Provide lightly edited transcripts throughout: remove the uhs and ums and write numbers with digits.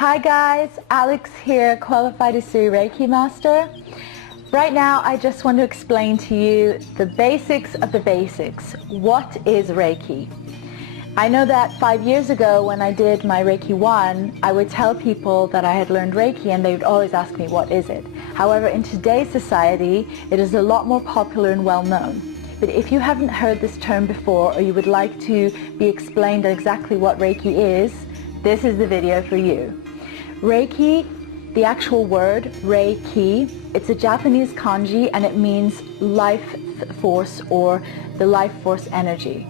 Hi guys, Alex here, qualified Usui Reiki Master. Right now I just want to explain to you the basics of the basics. What is Reiki? I know that 5 years ago when I did my Reiki 1, I would tell people that I had learned Reiki and they would always ask me, what is it? However, in today's society, it is a lot more popular and well known. But if you haven't heard this term before, or you would like to be explained exactly what Reiki is, this is the video for you. Reiki, the actual word, Reiki, it's a Japanese kanji and it means life force or the life force energy.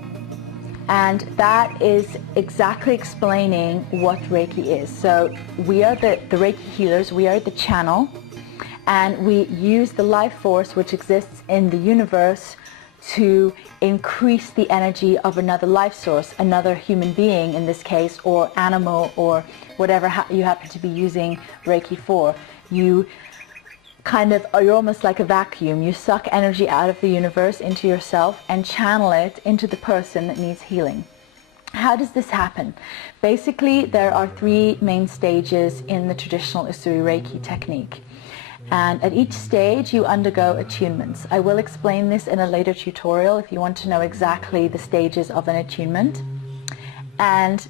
And that is exactly explaining what Reiki is. So we are the Reiki healers, we are the channel, and we use the life force which exists in the universe to increase the energy of another life source, another human being in this case, or animal, or whatever you happen to be using Reiki for. You're almost like a vacuum. You suck energy out of the universe into yourself and channel it into the person that needs healing. How does this happen? Basically, there are 3 main stages in the traditional Usui Reiki technique. And at each stage you undergo attunements. I will explain this in a later tutorial if you want to know exactly the stages of an attunement. And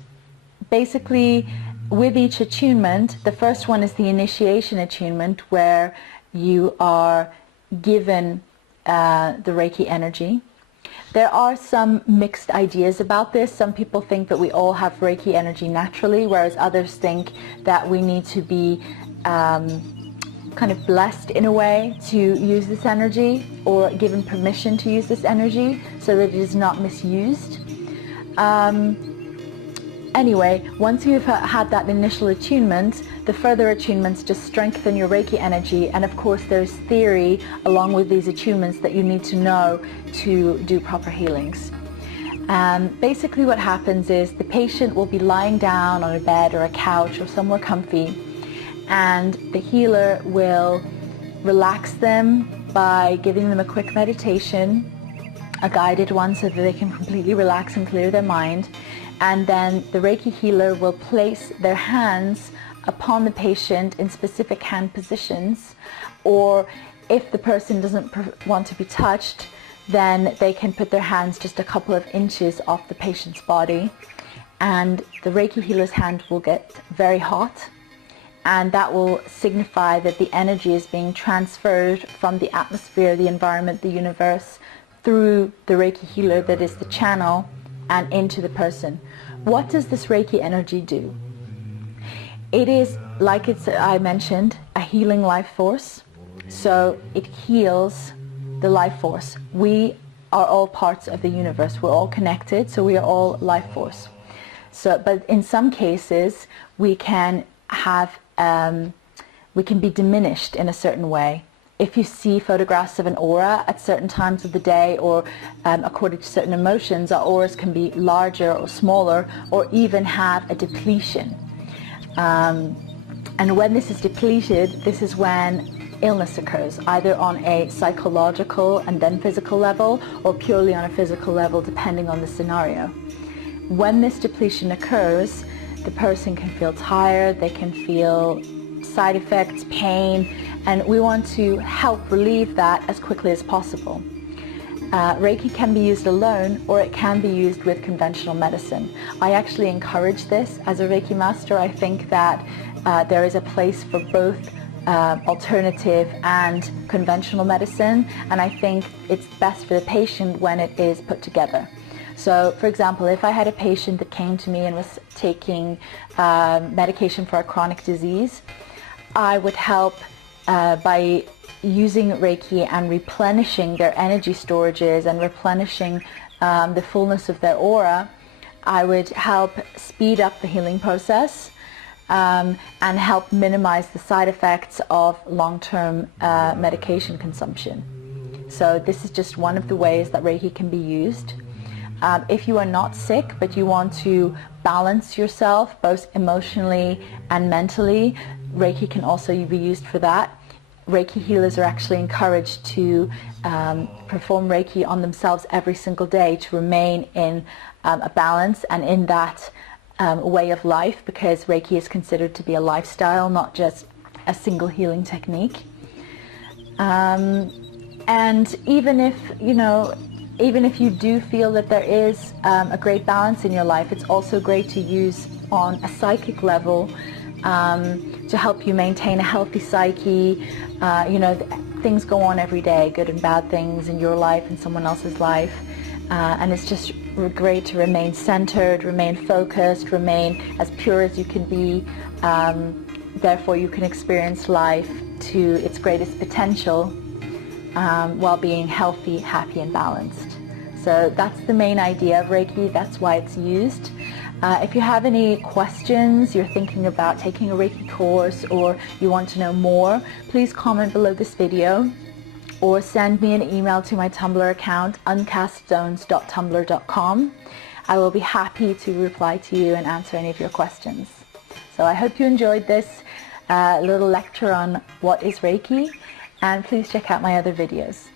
basically with each attunement, the first one is the initiation attunement, where you are given the Reiki energy. There are some mixed ideas about this. Some people think that we all have Reiki energy naturally, whereas others think that we need to be kind of blessed in a way to use this energy, or given permission to use this energy so that it is not misused. Anyway, once you've had that initial attunement, the further attunements just strengthen your Reiki energy, and of course there's theory along with these attunements that you need to know to do proper healings. Basically what happens is the patient will be lying down on a bed or a couch or somewhere comfy, and the healer will relax them by giving them a quick meditation, a guided one, so that they can completely relax and clear their mind. And then the Reiki healer will place their hands upon the patient in specific hand positions, or if the person doesn't want to be touched, then they can put their hands just a couple of inches off the patient's body, and the Reiki healer's hand will get very hot, and that will signify that the energy is being transferred from the atmosphere, the environment, the universe, through the Reiki healer that is the channel and into the person. What does this Reiki energy do? It is, like I mentioned, a healing life force. So it heals the life force. We are all parts of the universe. We're all connected, so we are all life force. But in some cases, we can be diminished in a certain way. If you see photographs of an aura at certain times of the day, or according to certain emotions, our auras can be larger or smaller, or even have a depletion. And when this is depleted, this is when illness occurs, either on a psychological and then physical level, or purely on a physical level, depending on the scenario. When this depletion occurs, the person can feel tired, they can feel side effects, pain, and we want to help relieve that as quickly as possible. Reiki can be used alone, or it can be used with conventional medicine. I actually encourage this as a Reiki master. I think that there is a place for both alternative and conventional medicine, and I think it's best for the patient when it is put together. So, for example, if I had a patient that came to me and was taking medication for a chronic disease, I would help by using Reiki and replenishing their energy storages and replenishing the fullness of their aura. I would help speed up the healing process and help minimize the side effects of long-term medication consumption. So this is just one of the ways that Reiki can be used. If you are not sick but you want to balance yourself both emotionally and mentally, Reiki can also be used for that. Reiki healers are actually encouraged to perform Reiki on themselves every single day to remain in a balance and in that way of life, because Reiki is considered to be a lifestyle, not just a single healing technique. And even if you do feel that there is a great balance in your life, it's also great to use on a psychic level to help you maintain a healthy psyche. Things go on every day, good and bad things in your life and someone else's life. And it's just great to remain centered, remain focused, remain as pure as you can be. Therefore, you can experience life to its greatest potential while being healthy, happy, and balanced. So that's the main idea of Reiki. That's why it's used. If you have any questions, you're thinking about taking a Reiki course, or you want to know more, please comment below this video, or send me an email to my Tumblr account, uncaststones.tumblr.com. I will be happy to reply to you and answer any of your questions. So I hope you enjoyed this little lecture on what is Reiki, and please check out my other videos.